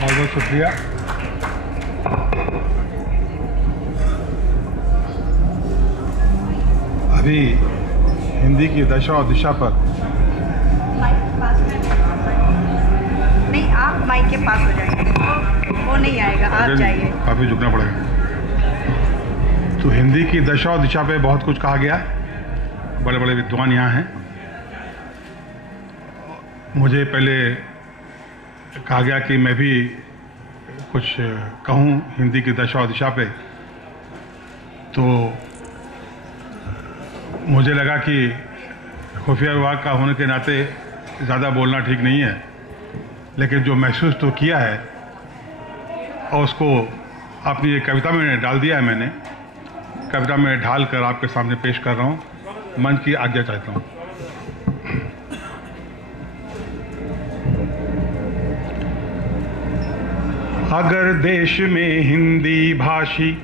बहुत बहुत शुक्रिया। अभी हिंदी की दशा और दिशा पर नहीं, आप माइक के पास हो जाइए, वो नहीं आएगा, आप जाइए। काफ़ी झुकना पड़ेगा। तो हिंदी की दशा और दिशा पे बहुत कुछ कहा गया, बड़े बड़े विद्वान यहाँ हैं। मुझे पहले कहा गया कि मैं भी कुछ कहूँ हिंदी की दशा और दिशा पे, तो मुझे लगा कि खुफिया विभाग का होने के नाते ज़्यादा बोलना ठीक नहीं है, लेकिन जो महसूस तो किया है और उसको अपनी एक कविता में डाल दिया है। मैंने कविता में ढाल कर आपके सामने पेश कर रहा हूँ। मन की आज्ञा चाहता हूँ। अगर देश में हिंदी भाषी,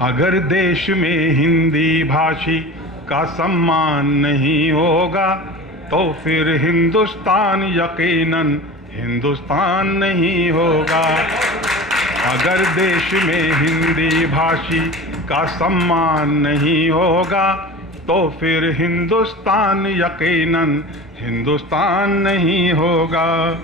अगर देश में हिंदी भाषी का सम्मान नहीं होगा तो फिर हिंदुस्तान यकीनन हिंदुस्तान नहीं होगा। अगर देश में हिंदी भाषी का सम्मान नहीं होगा तो फिर हिंदुस्तान यकीनन हिंदुस्तान नहीं होगा।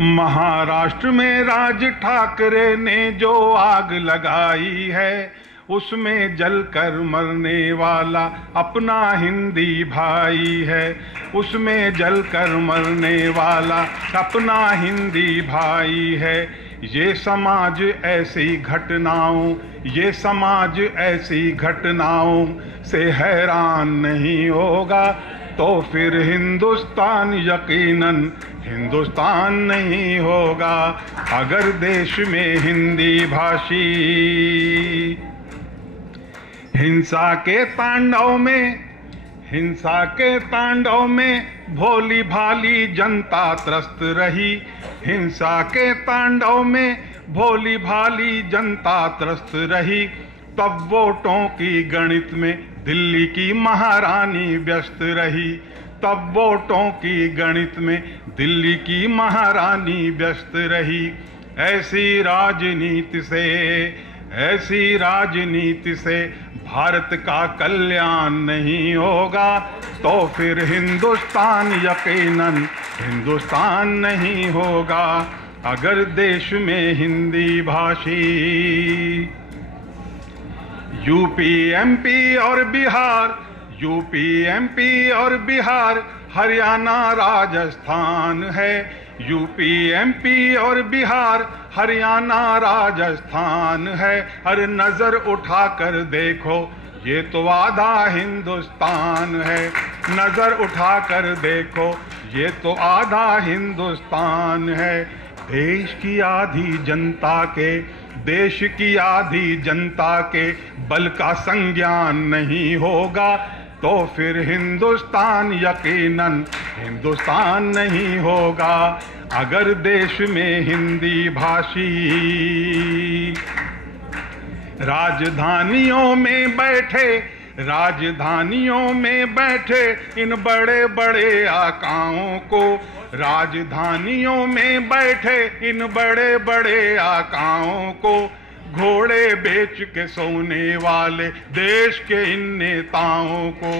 महाराष्ट्र में राज ठाकरे ने जो आग लगाई है उसमें जलकर मरने वाला अपना हिंदी भाई है। उसमें जलकर मरने वाला अपना हिंदी भाई है। ये समाज ऐसी घटनाओं, ये समाज ऐसी घटनाओं से हैरान नहीं होगा तो फिर हिंदुस्तान यकीनन हिंदुस्तान नहीं होगा। अगर देश में हिंदी भाषी हिंसा के तांडव में भोली भाली जनता त्रस्त रही। हिंसा के तांडव में भोली भाली जनता त्रस्त रही। तब वोटों की गणित में दिल्ली की महारानी व्यस्त रही। तब वोटों की गणित में दिल्ली की महारानी व्यस्त रही। ऐसी राजनीति से भारत का कल्याण नहीं होगा तो फिर हिंदुस्तान यकीनन हिंदुस्तान नहीं होगा। अगर देश में हिंदी भाषी यूपी एमपी और बिहार हरियाणा राजस्थान है। यूपी एमपी और बिहार हरियाणा राजस्थान है। अरे नजर उठाकर देखो ये तो आधा हिंदुस्तान है। नजर उठाकर देखो ये तो आधा हिंदुस्तान है। देश की आधी जनता के बल का संज्ञान नहीं होगा तो फिर हिंदुस्तान यकीनन हिंदुस्तान नहीं होगा। अगर देश में हिंदी भाषी राजधानियों में बैठे इन बड़े बड़े आकाओं को, राजधानियों में बैठे इन बड़े बड़े आकाओं को घोड़े बेच के सोने वाले देश के इन नेताओं को,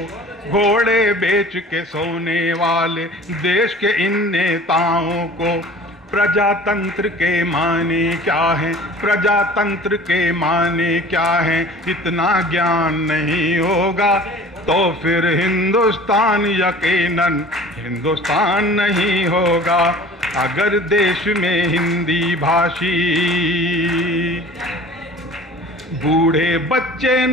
घोड़े बेच के सोने वाले देश के इन नेताओं को प्रजातंत्र के माने क्या है, प्रजातंत्र के माने क्या है इतना ज्ञान नहीं होगा तो फिर हिंदुस्तान यकीनन हिंदुस्तान नहीं होगा। अगर देश में हिंदी भाषी बूढ़े बच्चे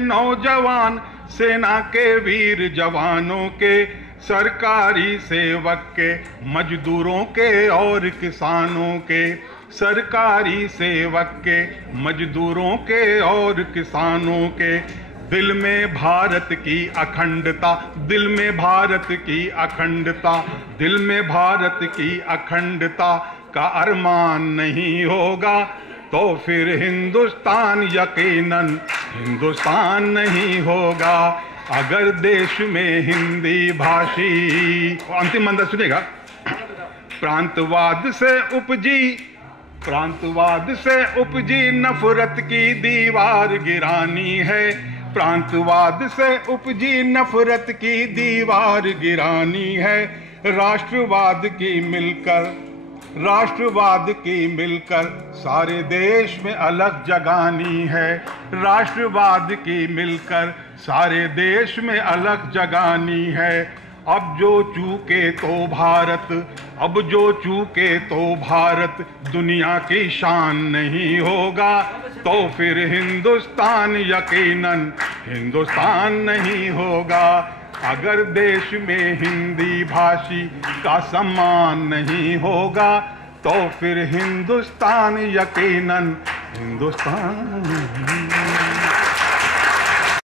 नौजवान सेना के वीर जवानों के, सरकारी सेवक के, मजदूरों के और किसानों के, सरकारी सेवक के, मजदूरों के और किसानों के दिल में भारत की अखंडता, दिल में भारत की अखंडता, दिल में भारत की अखंडता का अरमान नहीं होगा तो फिर हिंदुस्तान यकीनन हिंदुस्तान नहीं होगा। अगर देश में हिंदी भाषी, अंतिम मंत्र सुनिएगा, प्रांतवाद से उपजी नफरत की दीवार गिरानी है, प्रांतवाद से उपजी नफरत की दीवार गिरानी है, राष्ट्रवाद की मिलकर सारे देश में अलग जगानी है, राष्ट्रवाद की मिलकर सारे देश में अलग जगानी है। अब जो चूके तो भारत दुनिया की शान नहीं होगा, तो फिर हिंदुस्तान यकीनन हिंदुस्तान नहीं होगा। अगर देश में हिंदी भाषी का सम्मान नहीं होगा, तो फिर हिंदुस्तान यकीनन हिंदुस्तान